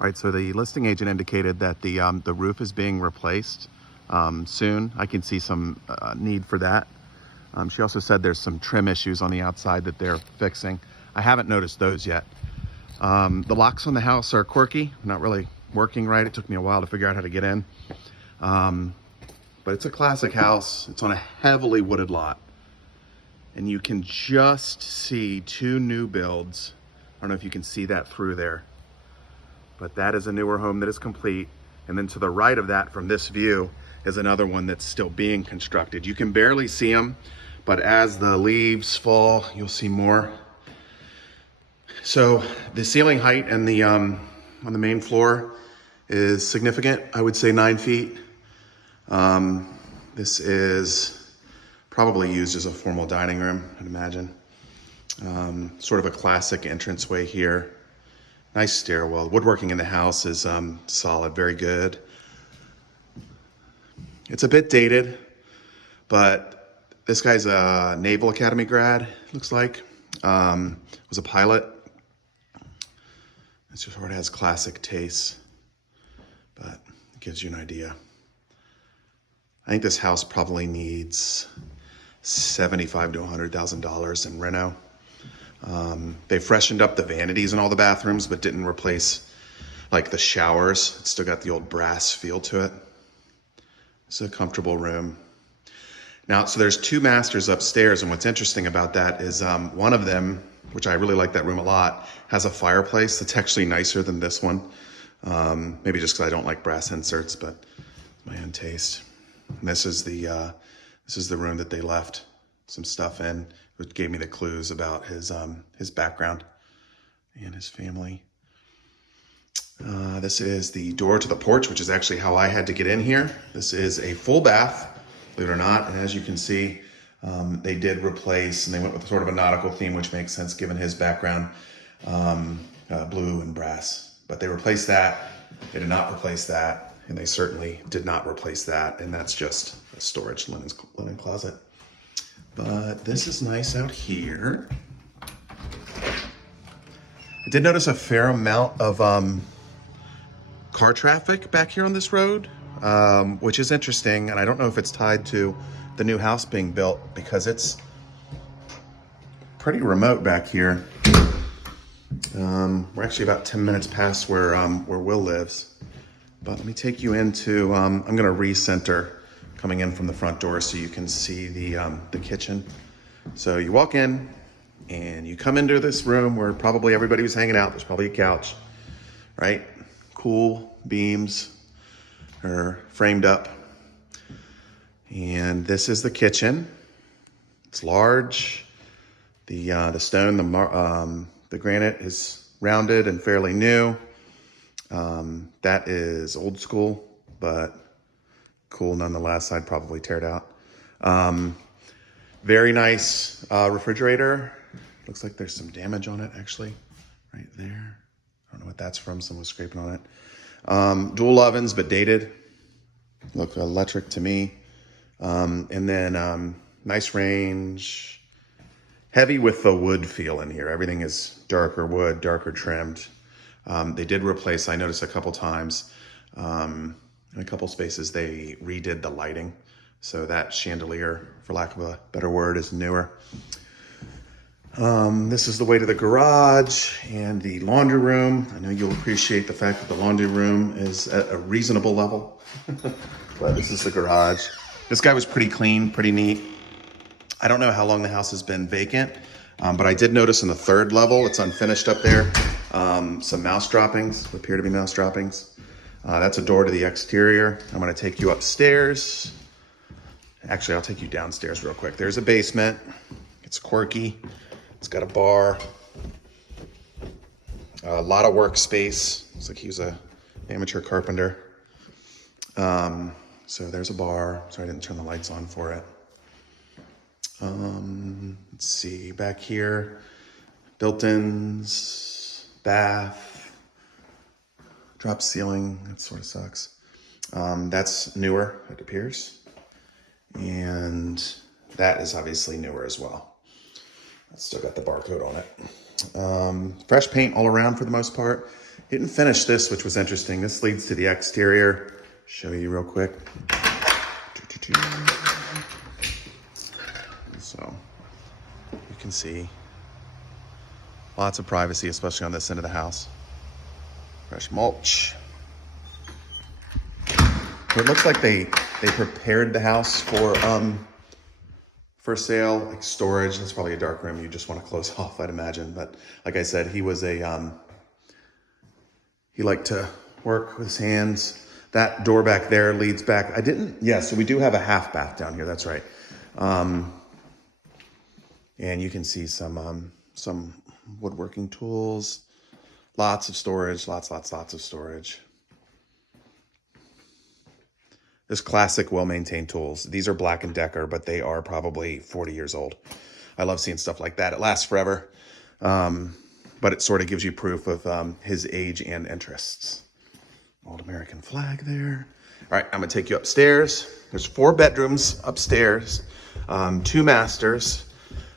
All right, so the listing agent indicated that the roof is being replaced soon. I can see some need for that. She also said there's some trim issues on the outside that they're fixing. I haven't noticed those yet. The locks on the house are quirky, not really working right. It took me a while to figure out how to get in. But it's a classic house. It's on a heavily wooded lot. And you can just see two new builds. I don't know if you can see that through there. But that is a newer home that is complete. And then to the right of that from this view is another one that's still being constructed. You can barely see them, but as the leaves fall, you'll see more. So the ceiling height and the on the main floor is significant. I would say 9 feet. This is probably used as a formal dining room, I'd imagine. Sort of a classic entranceway here. Nice stairwell. Woodworking in the house is solid, very good. It's a bit dated, but this guy's a Naval Academy grad, looks like. Was a pilot. It sort of has classic tastes, but it gives you an idea. I think this house probably needs $75,000 to $100,000 in reno. They freshened up the vanities in all the bathrooms, but didn't replace like the showers. It's still got the old brass feel to it. It's a comfortable room. Now, so there's 2 masters upstairs, and what's interesting about that is one of them, which I really like that room a lot, has a fireplace that's actually nicer than this one. Maybe just because I don't like brass inserts, but my own taste. And this is the room that they left some stuff in, which gave me the clues about his background and his family. This is the door to the porch, which is actually how I had to get in here. This is a full bath, believe it or not. And as you can see, they did replace, and they went with sort of a nautical theme, which makes sense given his background, blue and brass. But they replaced that. They did not replace that. And they certainly did not replace that. And that's just a storage linen closet. But this is nice out here. I did notice a fair amount of car traffic back here on this road, which is interesting. And I don't know if it's tied to the new house being built, because it's pretty remote back here. We're actually about 10 minutes past where Will lives. But let me take you into, I'm gonna recenter coming in from the front door so you can see the kitchen. So you walk in and you come into this room where probably everybody was hanging out. There's probably a couch, right? Cool beams are framed up. And this is the kitchen. It's large. The stone, the granite is rounded and fairly new. That is old school, but cool nonetheless. I'd probably tear it out. Very nice refrigerator. Looks like there's some damage on it, actually, right there. I don't know what that's from. Someone was scraping on it. Dual ovens, but dated. Look electric to me. And then nice range. Heavy with the wood feel in here. Everything is darker wood, darker trimmed. They did replace, I noticed a couple times, in a couple spaces, they redid the lighting. So that chandelier, for lack of a better word, is newer. This is the way to the garage and the laundry room. I know you'll appreciate the fact that the laundry room is at a reasonable level. But this is the garage. This guy was pretty clean, pretty neat. I don't know how long the house has been vacant, but I did notice in the 3rd level, it's unfinished up there, some mouse droppings, appear to be mouse droppings. That's a door to the exterior. I'm gonna take you upstairs. Actually, I'll take you downstairs real quick. There's a basement. It's quirky. It's got a bar. A lot of workspace. Looks like he was an amateur carpenter. So there's a bar. Sorry, I didn't turn the lights on for it. Let's see, back here, built-ins, bath, drop ceiling, that sort of sucks. That's newer, it appears. And that is obviously newer as well. It's still got the barcode on it. Fresh paint all around for the most part. Didn't finish this, which was interesting. This leads to the exterior. Show you real quick. So you can see lots of privacy, especially on this end of the house. Fresh mulch. So it looks like they prepared the house for sale, like storage. That's probably a dark room you just want to close off, I'd imagine. But like I said, he was a he liked to work with his hands. That door back there leads back. So we do have a half bath down here. That's right. And you can see some woodworking tools, lots of storage, lots of storage. There's classic, well-maintained tools. These are Black & Decker, but they are probably 40 years old. I love seeing stuff like that. It lasts forever, but it sort of gives you proof of his age and interests. Old American flag there. All right, I'm gonna take you upstairs. There's 4 bedrooms upstairs, 2 masters.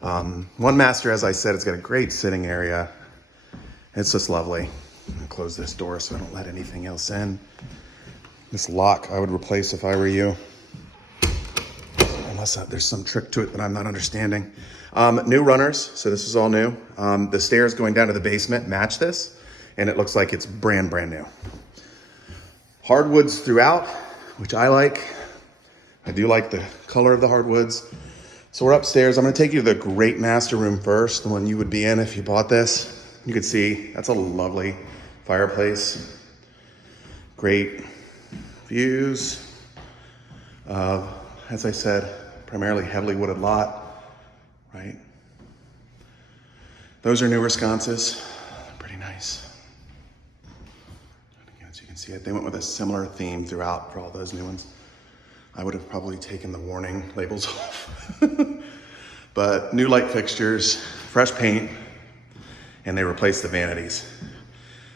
One master, as I said, it's got a great sitting area. It's just lovely. I'm gonna close this door so I don't let anything else in. This lock I would replace if I were you. Unless there's some trick to it that I'm not understanding. New runners, so this is all new. The stairs going down to the basement match this, and it looks like it's brand new. Hardwoods throughout, which I like. I do like the color of the hardwoods. So we're upstairs. I'm gonna take you to the great master room first, the one you would be in if you bought this. You can see that's a lovely fireplace. Great views. As I said, primarily heavily wooded lot, right? Those are newer sconces. Pretty nice. Again, as you can see it, they went with a similar theme throughout for all those new ones. I would have probably taken the warning labels off. But new light fixtures, fresh paint, and they replaced the vanities.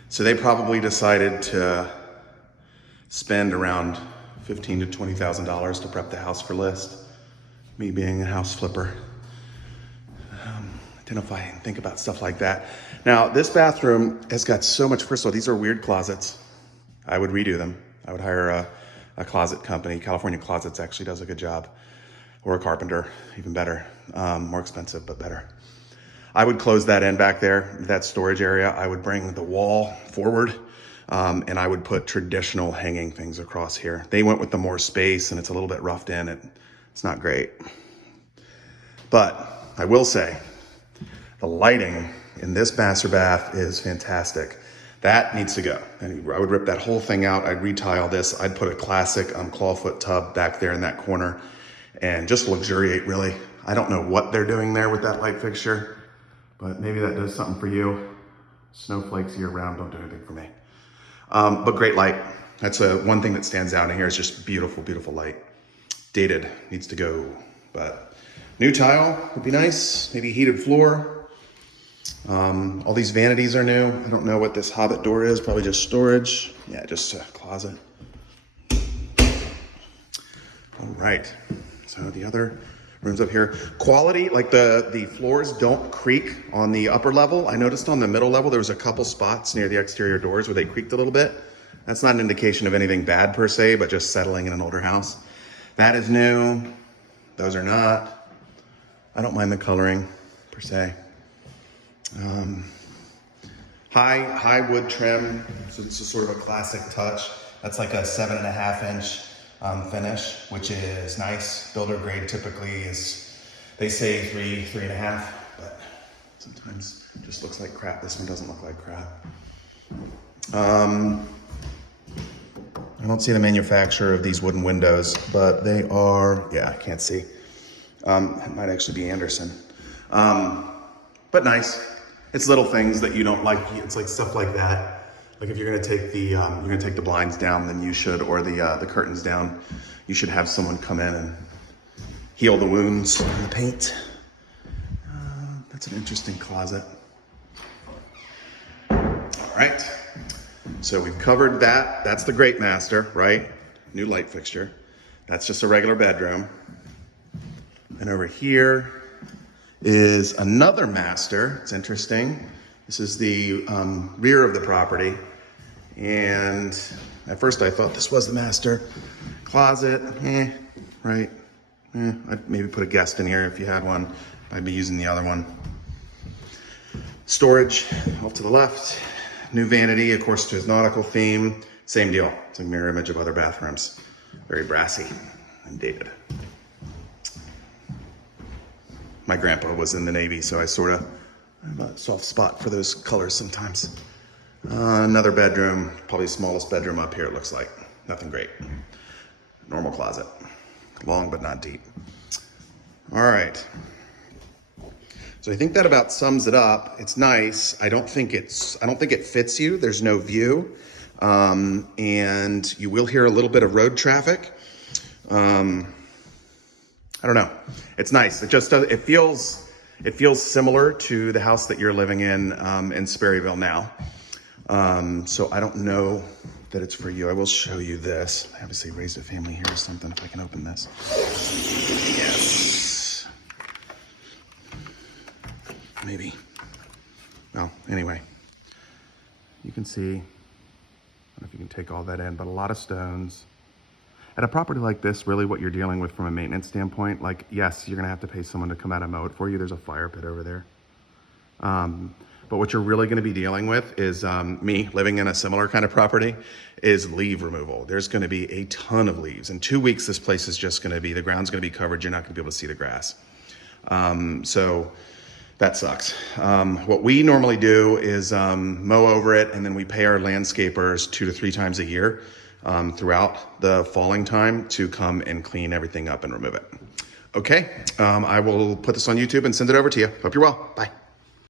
So they probably decided to spend around $15,000 to $20,000 to prep the house for list. Me being a house flipper, identify and think about stuff like that. Now, this bathroom has got so much. First of all, these are weird closets. I would redo them. I would hire a closet company. California Closets actually does a good job. Or a carpenter, even better. More expensive, but better. I would close that end back there, that storage area. I would bring the wall forward, and I would put traditional hanging things across here. They went with the more space, and it's a little bit roughed in. It's not great. But I will say, the lighting in this master bath is fantastic. That needs to go. And I would rip that whole thing out. I'd retile this. I'd put a classic clawfoot tub back there in that corner and just luxuriate, really. I don't know what they're doing there with that light fixture, but maybe that does something for you. Snowflakes year round don't do anything for me. But great light. That's one thing that stands out in here is just beautiful, beautiful light. Dated, needs to go, but new tile would be nice. Maybe heated floor. All these vanities are new. I don't know what this hobbit door is, probably just storage. Yeah, just a closet. All right, so the other rooms up here. Quality, like the floors don't creak on the upper level. I noticed on the middle level, there was a couple spots near the exterior doors where they creaked a little bit. That's not an indication of anything bad per se, but just settling in an older house. That is new. Those are not. I don't mind the coloring per se. High wood trim. So this is sort of a classic touch. That's like a 7.5 inch finish, which is nice. Builder grade typically is, they say 3.5, but sometimes it just looks like crap. This one doesn't look like crap. I don't see the manufacturer of these wooden windows, but they are, yeah, I can't see. It might actually be Anderson. But nice. It's little things that you don't like. It's like stuff like that. Like if you're gonna take the blinds down, then you should, or the curtains down, you should have someone come in and heal the wounds in the paint. That's an interesting closet. All right. So we've covered that. That's the Great Master, right? New light fixture. That's just a regular bedroom. And over here is another master. It's interesting. This is the rear of the property. And at first I thought this was the master closet. Right. I'd maybe put a guest in here if you had one. I'd be using the other one. Storage off to the left. New vanity, of course, to his nautical theme. Same deal. It's a mirror image of other bathrooms. Very brassy and dated. My grandpa was in the Navy, so I sort of have a soft spot for those colors sometimes. Another bedroom, probably the smallest bedroom up here, it looks like. Nothing great. Normal closet. Long but not deep. All right. So I think that about sums it up. It's nice. I don't think it fits you. There's no view. And you will hear a little bit of road traffic. I don't know. It's nice. It just does, it feels similar to the house that you're living in Sperryville now. So I don't know that it's for you. I will show you this. I obviously raised a family here or something, if I can open this. Yes. Maybe. Well, anyway, you can see, I don't know if you can take all that in, but a lot of stones. At a property like this, really what you're dealing with from a maintenance standpoint, like, yes, you're gonna have to pay someone to come out and mow it for you. There's a fire pit over there. But what you're really gonna be dealing with is, me living in a similar kind of property, is leaf removal. There's gonna be a ton of leaves. In 2 weeks, this place is just gonna be, the ground's gonna be covered. You're not gonna be able to see the grass. So that sucks. What we normally do is mow over it, and then we pay our landscapers 2 to 3 times a year throughout the falling time to come and clean everything up and remove it. Okay, I will put this on YouTube and send it over to you. Hope you're well. Bye.